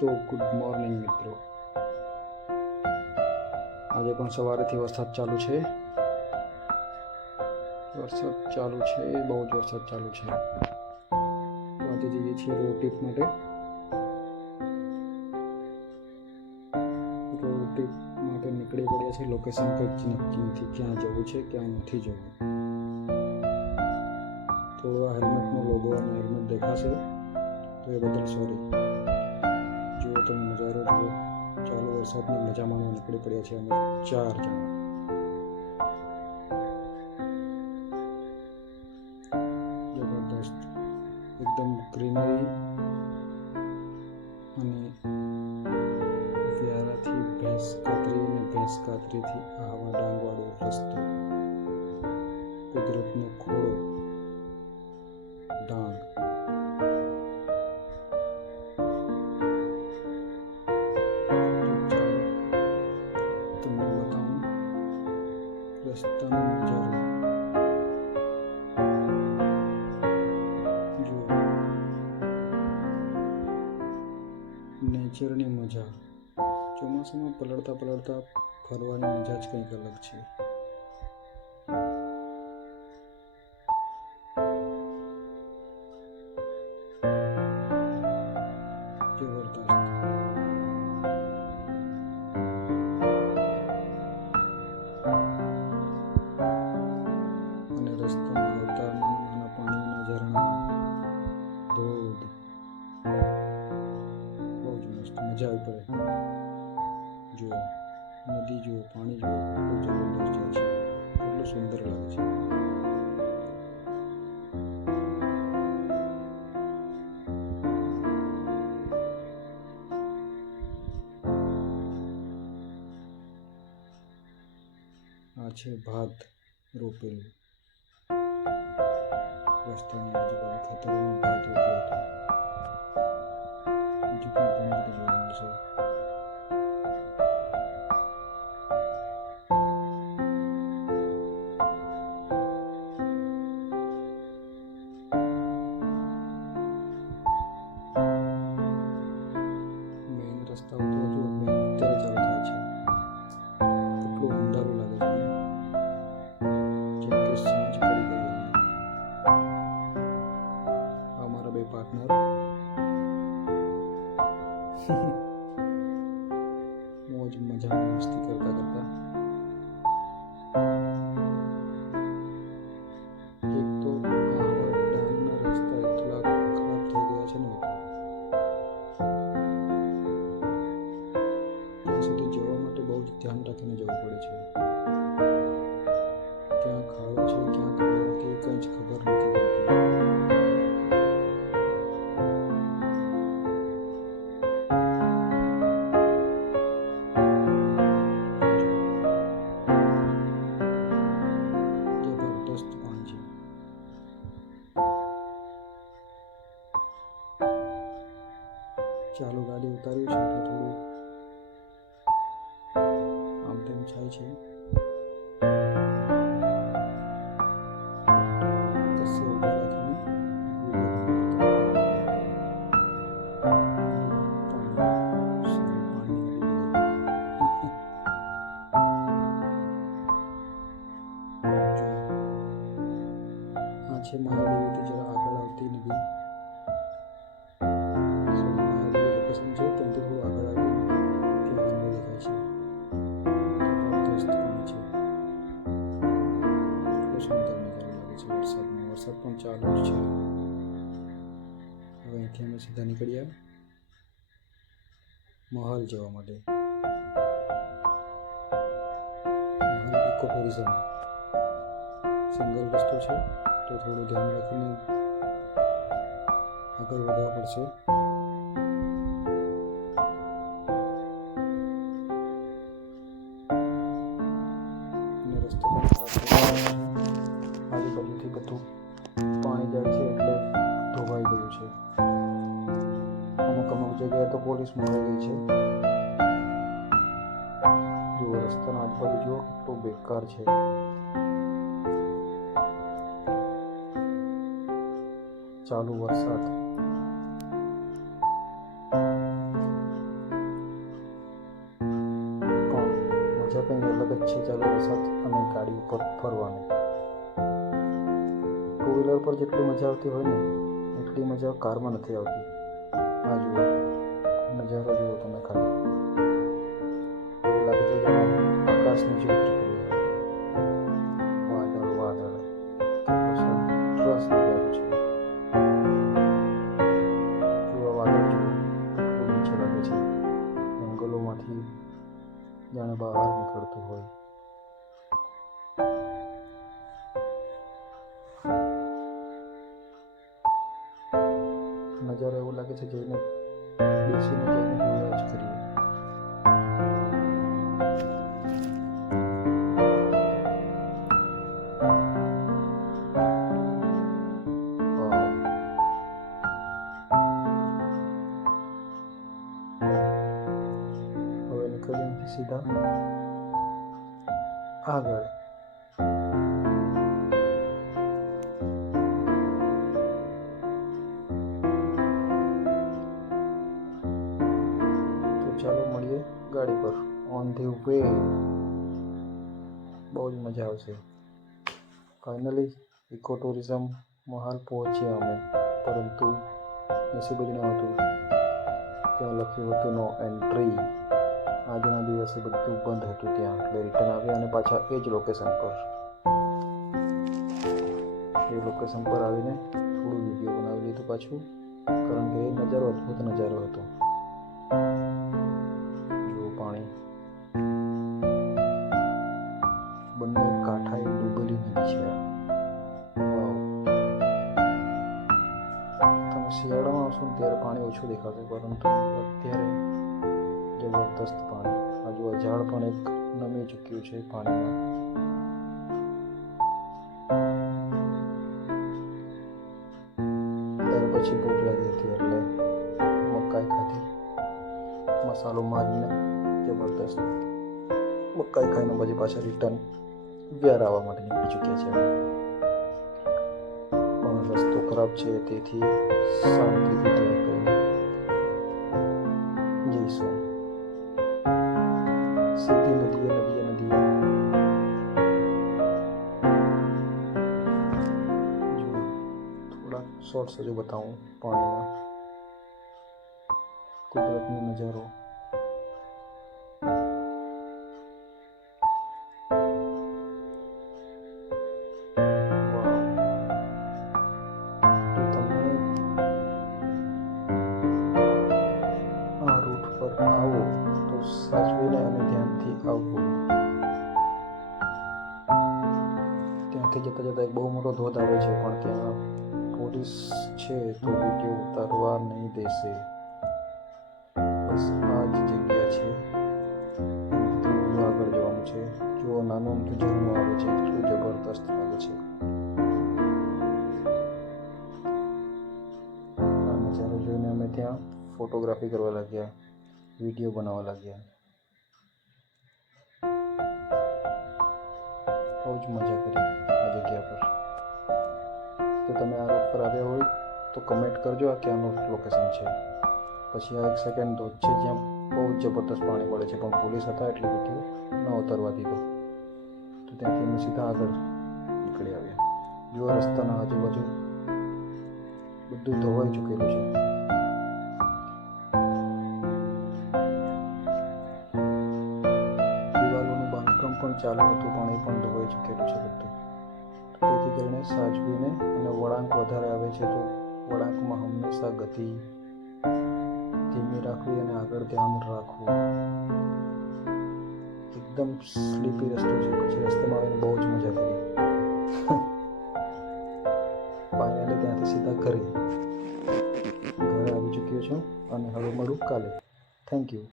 તો good morning મિત્રો. આજે પણ સવારેથી વરસાદ ચાલુ છે. બહુ જ વરસાદ ચાલુ છે. તો આજે જઈએ છીએ રોડ ટ્રીપ માટે. નીકળી પડ્યા છે. લોકેશન કંઈક નક્કી નથી, ક્યાં જવું છે ક્યાં નથી જવું. થોડો આ હેલ્મેટનો લોગો અને હેલ્મેટ દેખાશે તો એ બદલ સોરી. જુઓ તમે નજારો જુઓ. ચાલુ વરસાદની મજા માણવા નીકળી પડ્યા છે અમે 4 જણા. જબરદસ્ત એકદમ ગ્રીનરી અને વ્યારાથી ભેંસ કાતરીથી આવા ડાંગવાળો રસ્તો, કુદરતનો ખોળો ડાંગ. તમને બતાવું રસ્તાનો નજારો. જુઓ નેચરની મજા. ચોમાસામાં પલળતા ફરવાની મજા જ કંઈક અલગ છે. જબરદસ્ત. અને રસ્તામાં આવતા નાના પાણીના ઝરણા, ધોધ, બહુ જ મસ્ત મજા આવી પડે. જુઓ નદી જુઓ, પાણી જુઓ, કેટલું જબરદસ્ત જાય છે, કેટલું સુંદર લાગે છે. આ છે ભાત રોપેલું. રસ્તાની આજુબાજુ ખેતરોમાં ભાત રોપ્યું હતું. હજુ પણ ઘણું બધું જોવા મળશે. મેઇન રસ્તા ઉપર જો અત્યારે ચાલુ થાય છે. કેટલું અંધારું લાગે છે, જેમ કે સાંજ પડી ગઈ હોય. આ મારા 2 પાર્ટનર મોજ મજા મસ્તી કરતા એક તો આવા ડાંગના રસ્તા એટલા ખરાબ થઈ ગયા છે ને મિત્રો. ત્યાં સુધી જવા માટે બહુ જ ધ્યાન રાખીને જવું પડે છે. ક્યાં ખાડો છે ક્યાં ખાડો નથી કંઈ જ ખબર નથી પડતી. જબરદસ્ત પાણી છે. ચાલુ ગાડી ઉતાર્યું છે એટલે થોડું આમ તેમ થાય છે. કશે ઊભા રાખીને આ છે માયાદેવીથી જરા આગળ આવતી નદી. માયાદેવી લોકેશન છે ત્યાંથી થોડું આગળ આવી ત્યાં નદી દેખાય છે. જબરદસ્ત પાણી છે. કેટલો સુંદર નજારો લાગે છે વરસાદમાં. વરસાદ પણ ચાલુ જ છે. હવે અહીંથી અમે સીધા નીકળ્યા મહાલ જવા માટે. મહાલ ઇકો ટુરિઝમ સિંગલ રસ્તો છે તો થોડું ધ્યાન રાખીને આગળ વધવા પડશે. અને રસ્તો પણ આજુબાજુથી બધું પાણી જાય છે એટલે ધોવાઈ ગયું છે. અમુક જગ્યાએ તો પોલીસ મળી ગઈ છે. જુઓ રસ્તાના આજુબાજુ જુઓ કેટલું બેકાર છે. ચાલુ વરસાદ છે ચાલુ વરસાદ અને ગાડી ઉપર ફરવાનું. ટુ વ્હીલર પર જેટલી મજા આવતી હોય ને એટલી મજા કારમાં નથી આવતી. આ જુઓ નજારો જુઓ તમે ખાલી, એવું લાગે છે જાણે આકાશ નીચે ઉતરી પડ્યું. વાદળ સરસ નજારો છે. જુઓ વાદળ જુઓ કેટલું નીચે લાગે છે, જંગલોમાંથી જાણે બહાર નીકળતું હોય. નજારો એવું લાગે છે જઈને બેસીને જઈને જોયા જ કરીએ. હવે નીકળીએ સીધા આગળ. ચાલો મળીએ ગાડી પર. On the way. બહુ જ મજા આવશે. ફાઇનલી ઇકો ટુરિઝમમાં હાલ પહોંચ્યા અમે, પરંતુ નસીબ જ ન હતું. ત્યાં લખ્યું હતું નો એન્ટ્રી. આજના દિવસે બધું બંધ હતું ત્યાં, એટલે રિટર્ન આવ્યા અને પાછા એ જ લોકેશન પર. એ લોકેશન પર આવીને થોડું વિડીયો બનાવી લીધું પાછું, કારણ કે એ નજારો અદ્ભુત નજારો હતો. પાણી, બંને કાંઠાએ ડૂબેલી નદી છે. તમે શિયાળામાં આવશો ને ત્યારે પાણી ઓછું દેખાશે, પરંતુ અત્યારે જબરદસ્ત પાણી. આજુ ઝાડ પણ એક નમી ચૂક્યું છે પાણીમાં. ત્યાર પછી ભૂખ લાગી હતી એટલે મકાઈ ખાધી, મસાલો મારીને. જબરદસ્ત મકાઈ ખાઈને પછી પાછા રિટર્ન વ્યાર આવવા માટે નીકળી ચૂક્યા છે. પણ રસ્તો ખરાબ છે, તેથી શાંતિથી ટ્રાય કરીને જઈશું. સીધી નદીએ જો થોડાક શોર્ટ્સ હજુ બતાવું પાણીના. કુદરતનો નજારો. આવો તો સાચવીને અને ધ્યાનથી આવવું. ત્યાંથી જતા જતા એક બહુ મોટો ધોધ આવે છે, પણ ત્યાં પોલીસ છે તો વિડીયો ઉતારવા નહીં દેશે. બસ આ જ જગ્યા છે, થોડું આગળ જવાનું છે. જો નાનું અમથું ઝરણું આવે છે, એટલું જબરદસ્ત લાગે છે. આ નજારો જોઈને અમે ત્યાં ફોટોગ્રાફી કરવા લાગ્યા, વિડીયો બનાવવા લાગ્યા. બહુ જ મજા કરી આ જગ્યા પર. તો તમે આ રોડ પર આવ્યા હોય તો કમેન્ટ કરજો આ ક્યાંનું લોકેશન છે. પછી આ એક સેકન્ડ ધોધ છે જ્યાં બહુ જબરદસ્ત પાણી પડે છે, પણ પોલીસ હતા એટલે વિડીયો ન ઉતારવા દીધો. તો ત્યાંથી અમે સીધા આગળ નીકળી આવ્યા. જો રસ્તાના આજુબાજુ બધું ધોવાઈ ચૂકેલું છે. પણ ચાલુ હતું, પણ એ પણ ધોવાઈ ચૂકેલું છે બધું. તેથી કરીને સાચવીને, અને વળાંક વધારે આવે છે તો વળાંકમાં હંમેશા ગતિ ધીમી રાખવી અને આગળ ધ્યાન રાખવું. એકદમ સ્લીપી રસ્તો છે, પછી રસ્તામાં આવીને બહુ જ મજા કરી. ફાઇનલી ત્યાંથી સીધા ઘરે આવી ચૂક્યો છું, અને હવે મળું કાલે. Thank you.